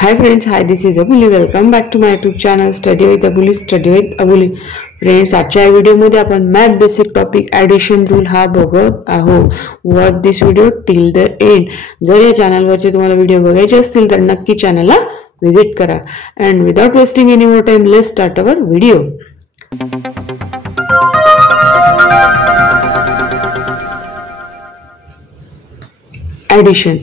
Hi friends, hi, this is Abuli. Welcome back to my YouTube channel Study with Abuli, Study with Abuli. Friends, आजच्या व्हिडिओमध्ये आपण math basic topic addition rule हा बघत आहोत. Watch this video till the end. जर या चॅनलवरचे तुम्हाला video बघायचे असतील तर नक्की चॅनलला व्हिजिट करा. And without wasting any more time let's start our video. Addition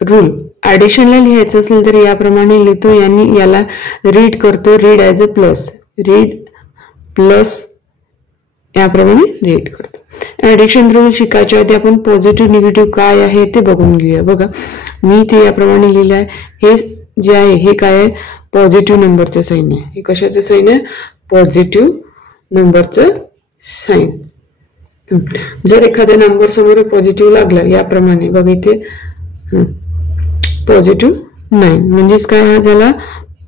rule. ॲडिशनला लिहायचं असेल तर याप्रमाणे लिहितो. यांनी याला रीड करतो. Read as a plus. Read plus याप्रमाणे रीड करतो. ॲडिशन रूल शिकायच्या आधी आपण पॉझिटिव्ह निगेटिव्ह काय आहे ते बघून घेऊया. बघा, मी ते याप्रमाणे लिहिलं आहे. हे जे आहे हे काय आहे? पॉझिटिव्ह नंबरचं साईन आहे. हे कशाचं साईन आहे? पॉझिटिव्ह नंबरचं साईन. जर एखाद्या नंबर समोर पॉझिटिव्ह लागला याप्रमाणे बघा इथे पॉझिटिव्ह 9 म्हणजेच काय हा झाला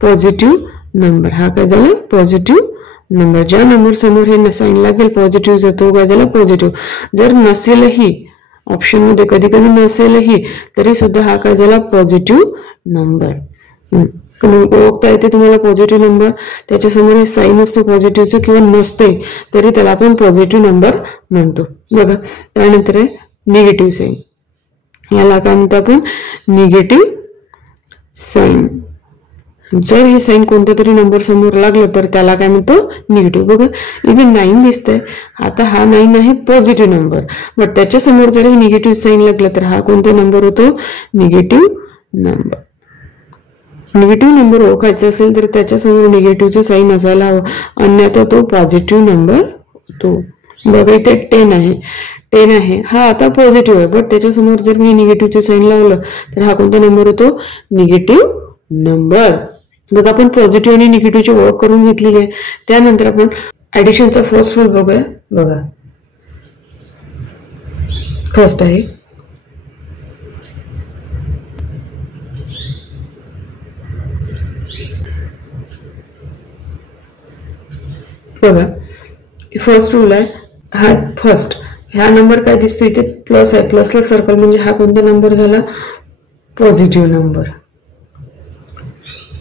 पॉझिटिव्ह नंबर. हा काय झाला? Positive number. ज्या नंबर समोर हे साईन लागेल पॉझिटिव्ह जातो काय झाला? पॉझिटिव्ह. जर नसेलही ऑप्शन मध्ये कधी कधी नसेलही तरी सुद्धा हा काय झाला? Positive number. ओळखता येते तुम्हाला पॉझिटिव्ह नंबर. त्याच्यासमोर हे साईन असतं पॉझिटिव्हचं किंवा नसते तरी त्याला आपण पॉझिटिव्ह नंबर म्हणतो. बघा, त्यानंतर आहे निगेटिव्ह साईन. याला काय म्हणतो आपण? Negative sign. जर हे साईन कोणत्या तरी नंबर समोर लागलं तर त्याला काय म्हणतो? निगेटिव्ह. बघा इथे 9 दिसतंय. आता हा 9 आहे पॉझिटिव्ह नंबर, बट त्याच्या समोर जर हे निगेटिव्ह साईन लागलं तर हा कोणता नंबर होतो? Negative number. निगेटिव्ह नंबर ओळखायचा असेल तर त्याच्यासमोर निगेटिव्हचं साईन असायला हवं, अन्यथा तो पॉझिटिव्ह नंबर होतो. बघा इथे 10 आहे. 10 आहे हा आता पॉझिटिव्ह आहे, बट त्याच्यासमोर जर मी निगेटिव्हचं साईन लावलं तर हा कोणता नंबर होतो? Negative number. बघा आपण पॉझिटिव्ह आणि निगेटिव्हची ओळख करून घेतलेली आहे. त्यानंतर आपण ऍडिशनचा फर्स्ट रूल बघूया. बघा फर्स्ट आहे बघा फर्स्ट रूल आहे हा. फर्स्ट ह्या नंबर काय दिसतो इथे? प्लस आहे. प्लसला सर्कल म्हणजे हा कोणता नंबर झाला? Positive number.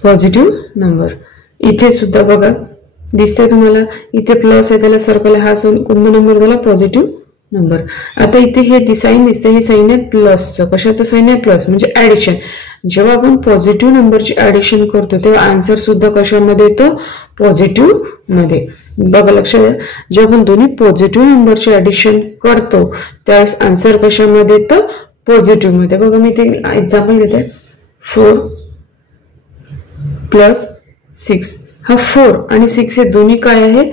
Positive number. इथे सुद्धा बघा दिसतंय तुम्हाला इथे प्लस आहे त्याला सर्कल आहे. हा कोणता नंबर झाला? Positive number. आता इथे हे साईन दिसतंय, हे साईन आहे प्लसचं. कशाचं साईन आहे? प्लस. म्हणजे ऍडिशन. जेव्हा आपण पॉझिटिव्ह नंबरची ऍडिशन करतो तेव्हा आन्सर सुद्धा कशामध्ये येतो? पॉझिटिव्ह मध्ये. बघा लक्षात द्या, जेव्हा आपण दोन्ही पॉझिटिव्ह नंबरची ऍडिशन करतो त्यावेळेस आन्सर कशामध्ये येतं? पॉझिटिव्ह मध्ये. बघा मी ते एक्झाम्पल घेते. 4 प्लस 6. हा 4 आणि 6 हे दोन्ही काय आहे?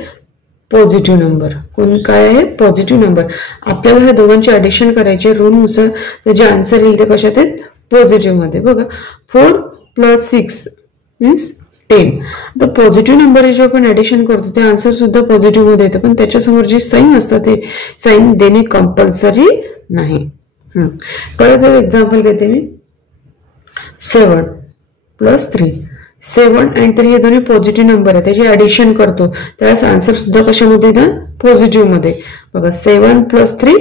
Positive number. कोण काय आहे? Positive number. आपल्याला ह्या दोघांची ऍडिशन करायची रूलनुसार त्याचे आन्सर येईल ते कशात आहेत? पॉझिटिव्ह मध्ये. बघा 4 प्लस 6 मीन्स 10. आता पॉझिटिव्ह नंबर जेव्हा आपण ऍडिशन करतो ते आन्सर सुद्धा पॉझिटिव्ह मध्ये येतं, पण त्याच्यासमोर जे साईन असतं ते साईन देणे कंपल्सरी नाही. परत एक्झाम्पल घेते मी. 7 प्लस 3. 7 आणि 3 हे दोन्ही पॉझिटिव्ह नंबर आहे, त्याची ऍडिशन करतो त्यावेळेस आन्सर सुद्धा कशामध्ये येतं? पॉझिटिव्ह मध्ये. बघा 7 प्लस 3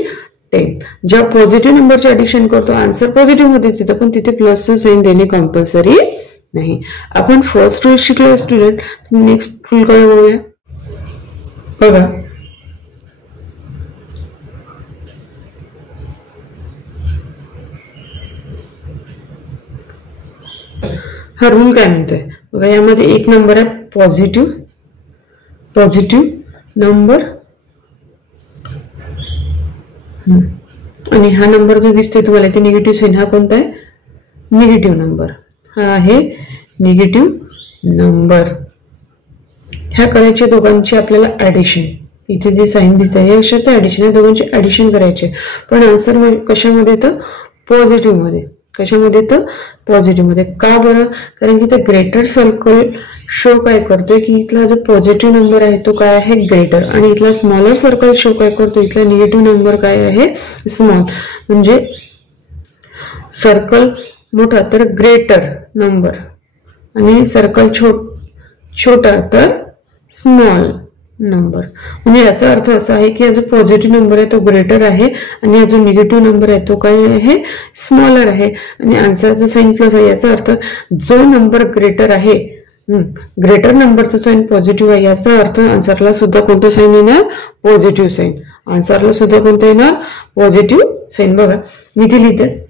10. जेव्हा पॉझिटिव्ह नंबरचे ऍडिशन करतो आन्सर पॉझिटिव्ह मध्येच येतं, पण तिथे प्लसचं साईन देणे कंपल्सरी नाही. आपण फर्स्ट रूल शिकलो स्टुडंट. नेक्स्ट रूल काय बघूया. बघा हा रूल काय म्हणतोय? बघा यामध्ये एक नंबर आहे पॉझिटिव्ह नंबर आणि हा नंबर जो दिसतोय तुम्हाला ते निगेटिव्ह साईन. हा कोणता आहे? Negative number. हा आहे निगेटिव्ह नंबर. ह्या करायचे दोघांची आपल्याला ऍडिशन. इथे जे साईन दिसत आहे कशाचं ऍडिशन आहे? दोघांची ऍडिशन करायचे, पण आन्सर कशामध्ये येतं? पॉझिटिव्ह मध्ये. कशामध्ये येतं? पॉझिटिव्ह मध्ये. का बरं? कारण की इथे ग्रेटर सर्कल शो काय करतोय की इथला जो पॉझिटिव्ह नंबर आहे तो काय आहे? ग्रेटर. आणि इथला स्मॉलर सर्कल शो काय करतो? इथला निगेटिव्ह नंबर काय आहे? स्मॉल. म्हणजे सर्कल मोठा तर ग्रेटर नंबर आणि सर्कल छोटा तर स्मॉल. नंबर. म्हणजे याचा अर्थ असा आहे की हा जो पॉझिटिव्ह नंबर आहे तो ग्रेटर आहे आणि हा जो निगेटिव्ह नंबर आहे तो काय आहे, स्मॉलर आहे. आणि आन्सरचं साईन प्लस आहे, याचा अर्थ जो नंबर ग्रेटर आहे, ग्रेटर नंबरचं साईन पॉझिटिव्ह आहे, याचा अर्थ आन्सरला सुद्धा कोणतं साईन येणार, पॉझिटिव्ह साईन. आन्सरला सुद्धा कोणतं येणार, पॉझिटिव्ह साईन. बघा मी इथे लिहिते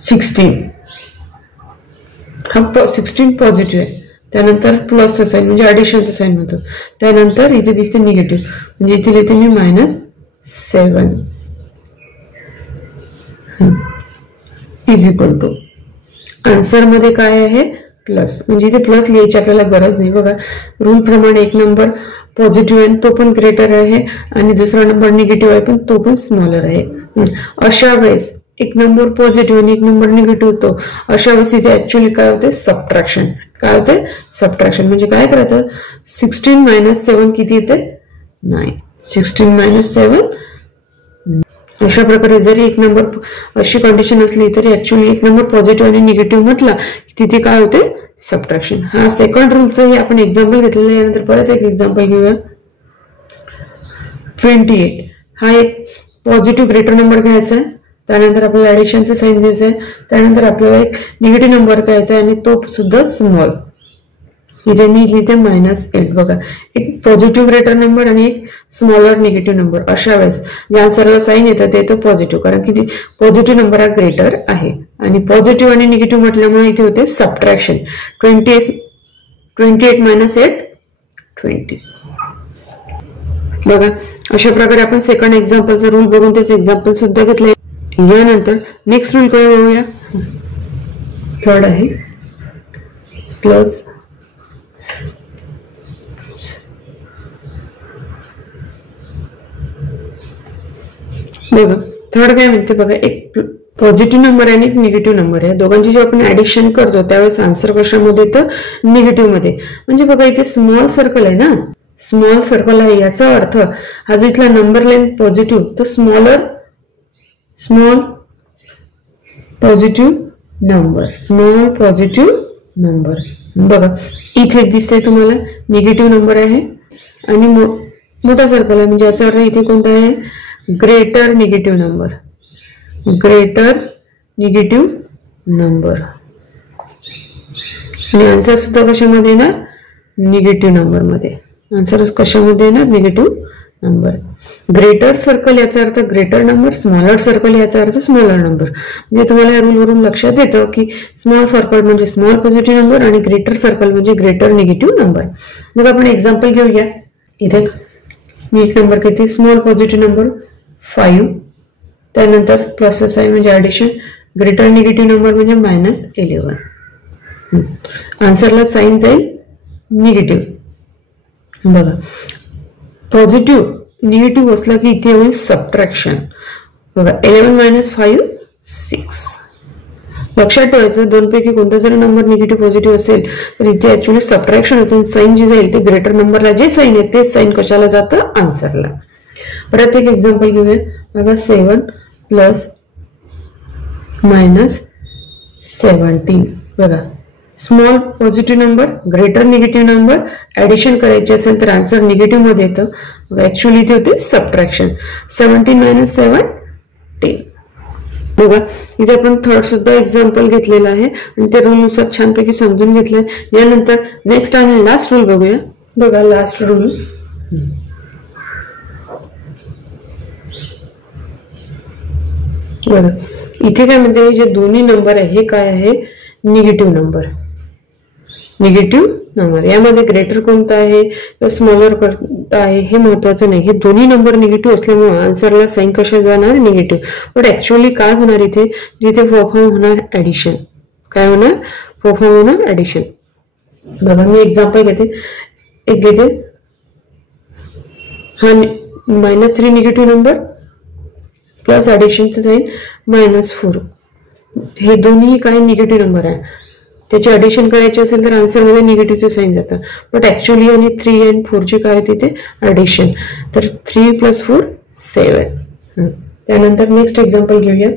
16, हा 16 पॉझिटिव्ह आहे, त्यानंतर प्लसचं साईन म्हणजे ॲडिशनचं साईन होतं, त्यानंतर इथे दिसते निगेटिव्ह म्हणजे इथे लिहिते मी -7 इज इक्वल टू आन्सर मध्ये काय आहे, प्लस. म्हणजे इथे प्लस लिहायची आपल्याला गरज नाही. बघा रूल प्रमाणे एक नंबर पॉझिटिव्ह आहे तो पण ग्रेटर आहे आणि दुसरा नंबर निगेटिव्ह आहे पण तो पण स्मॉलर आहे. अशा वेळेस एक नंबर पॉझिटिव्ह आणि एक नंबर निगेटिव्ह होतो, अशा वेळेस इथे ऍक्च्युअली काय होते, सबट्रॅक्शन. काय होते, सबट्रॅक्शन. म्हणजे काय करायचं, 16 - 7 किती येते, 9. 16 - 7. अशा प्रकारे जरी एक नंबर अशी कंडिशन असली तरी ऍक्च्युअली एक नंबर पॉझिटिव्ह आणि निगेटिव्ह म्हटला की तिथे काय होते, सबट्रॅक्शन. हा सेकंड रूलचं हे आपण एक्झाम्पल घेतलेलं आहे. यानंतर परत एक एक्झाम्पल घेऊया. 28 हा एक पॉझिटिव्ह ग्रेटर नंबर घ्यायचा आहे, त्यानंतर आपल्याला ऍडिशनचं साईन द्यायचं आहे, त्यानंतर आपल्याला एक निगेटिव्ह नंबर घ्यायचा आहे आणि तो सुद्धा स्मॉल. इथे मी लिहिते -8. बघा एक पॉझिटिव्ह ग्रेटर नंबर आणि एक स्मॉलर निगेटिव्ह नंबर. अशा वेळेस ज्या आन्सरला साईन येतं ते येतं पॉझिटिव्ह, कारण की पॉझिटिव्ह नंबर हा ग्रेटर आहे आणि पॉझिटिव्ह आणि निगेटिव्ह म्हटल्यामुळे इथे होते सबट्रॅक्शन. 28 - 8 20. बघा अशा प्रकारे आपण सेकंड एक्झाम्पलचा रूल बघून त्याचे एक्झाम्पल सुद्धा घेतले. यानंतर नेक्स्ट रूल काय बघूया. थर्ड आहे प्लस बघा थर्ड काय म्हणते, बघा एक पॉझिटिव्ह नंबर आणि एक निगेटिव्ह नंबर आहे, दोघांची जेव्हा आपण ऍडिशन करतो त्यावेळेस आन्सर कशामध्ये येतं, निगेटिव्ह मध्ये. म्हणजे बघा इथे स्मॉल सर्कल आहे ना, स्मॉल सर्कल आहे, याचा अर्थ हा जो इथला नंबर लाईन पॉझिटिव्ह तर small positive number, small positive number. बघा इथे दिसतंय तुम्हाला निगेटिव्ह नंबर आहे आणि मोठा सर्कल आहे, म्हणजे याचा अर्थ इथे कोणता आहे, greater negative number, greater negative number. आणि आन्सर सुद्धा कशामध्ये येणार, निगेटिव्ह नंबर मध्ये. आन्सर कशामध्ये येणार, निगेटिव्ह नंबर. ग्रेटर सर्कल याचा अर्थ ग्रेटर नंबर, स्मॉलर सर्कल याचा अर्थ स्मॉलर नंबर. म्हणजे तुम्हाला या रूल वरून लक्षात येतं की स्मॉल सर्कल म्हणजे स्मॉल पॉझिटिव्ह नंबर आणि ग्रेटर सर्कल म्हणजे ग्रेटर निगेटिव्ह नंबर. मग आपण एक्झाम्पल घेऊया. इथे मी एक नंबर घेते, स्मॉल पॉझिटिव्ह नंबर 5, त्यानंतर प्लस आहे म्हणजे ऍडिशन, ग्रेटर निगेटिव्ह नंबर म्हणजे -11. आन्सरला साईन जाईल निगेटिव्ह. बघा पॉझिटिव्ह निगेटिव्ह असला की इथे होईल सबट्रॅक्शन. बघा 11 - 5 6. लक्षात ठेवायचं दोनपैकी कोणता जरी नंबर निगेटिव्ह पॉझिटिव्ह असेल तर इथे ऍक्च्युअली सबट्रॅक्शन होतं, साईन जी जाईल ते ग्रेटर नंबरला जे साईन आहे तेच साईन कशाला जातं, आन्सरला. परत एक एक्झाम्पल घेऊया. बघा 7 + -17. बघा small positive number, greater negative number, addition करायची असेल तर आन्सर निगेटिव्ह मध्ये येतं. ऍक्च्युअली इथे होते सबट्रॅक्शन. 17 - 7 10. बघा इथे आपण थर्ड सुद्धा एक्झाम्पल घेतलेलं आहे आणि त्या रूल नुसार छानपैकी समजून घेतलंय. यानंतर नेक्स्ट आणि लास्ट रूल बघूया. बघा लास्ट रूल, बघा इथे काय म्हणते, जे दोन्ही नंबर आहे हे काय आहे, निगेटिव्ह नंबर, निगेटिव्ह नंबर. यामध्ये ग्रेटर कोणता आहे किंवा स्मॉलर कोणता आहे हे महत्वाचं नाही, हे दोन्ही नंबर निगेटिव्ह असल्यामुळे आन्सरला साईन कशा जाणार, निगेटिव्ह. पण ऍक्च्युअली काय होणार इथे, जिथे परफॉर्म होणार ऍडिशन, काय होणार, परफॉर्म होणार ऍडिशन. बघा मी एक्झाम्पल घेते, एक घेते, हा -3 निगेटिव्ह नंबर प्लस ऍडिशनचं साईन -4. हे दोन्ही काही निगेटिव्ह नंबर आहे, त्याची ऍडिशन करायची असेल तर आन्सर मध्ये निगेटिव्हचं साईन जातं. बट ऍक्च्युअली आणि 3 आणि 4 ची काय होती ते ऍडिशन, तर 3 + 4 7. त्यानंतर नेक्स्ट एक्झाम्पल घेऊया.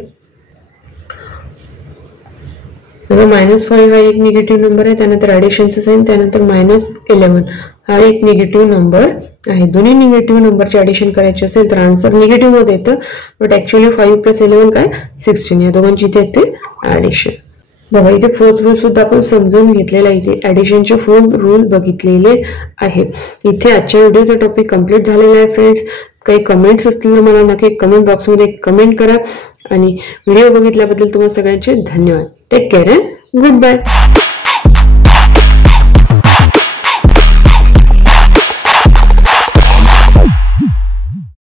-5 हा एक निगेटिव्ह नंबर आहे, त्यानंतर ऍडिशनचं साईन, त्यानंतर -11 हा एक निगेटिव्ह नंबर आहे. दोन्ही निगेटिव्ह नंबरचे ऍडिशन करायचे असेल तर आन्सर निगेटिव्ह मध्ये येतं, बट ऍक्च्युअली 5 + 11 काय 16, या दोघांची इथे येते ऍडिशन. बघा इथे फोर्थ रूल सुद्धा आपण समजून घेतलेला आहे. इथे ऍडिशनचे फोर्थ रूल बघितलेले आहे. इथे आजच्या व्हिडिओचा टॉपिक कम्प्लीट झालेला आहे फ्रेंड्स. काही कमेंट्स असतील तर मला नक्की कमेंट बॉक्समध्ये कमेंट करा. आणि व्हिडिओ बघितल्याबद्दल तुम्हाला सगळ्यांचे धन्यवाद. Take care and good bye.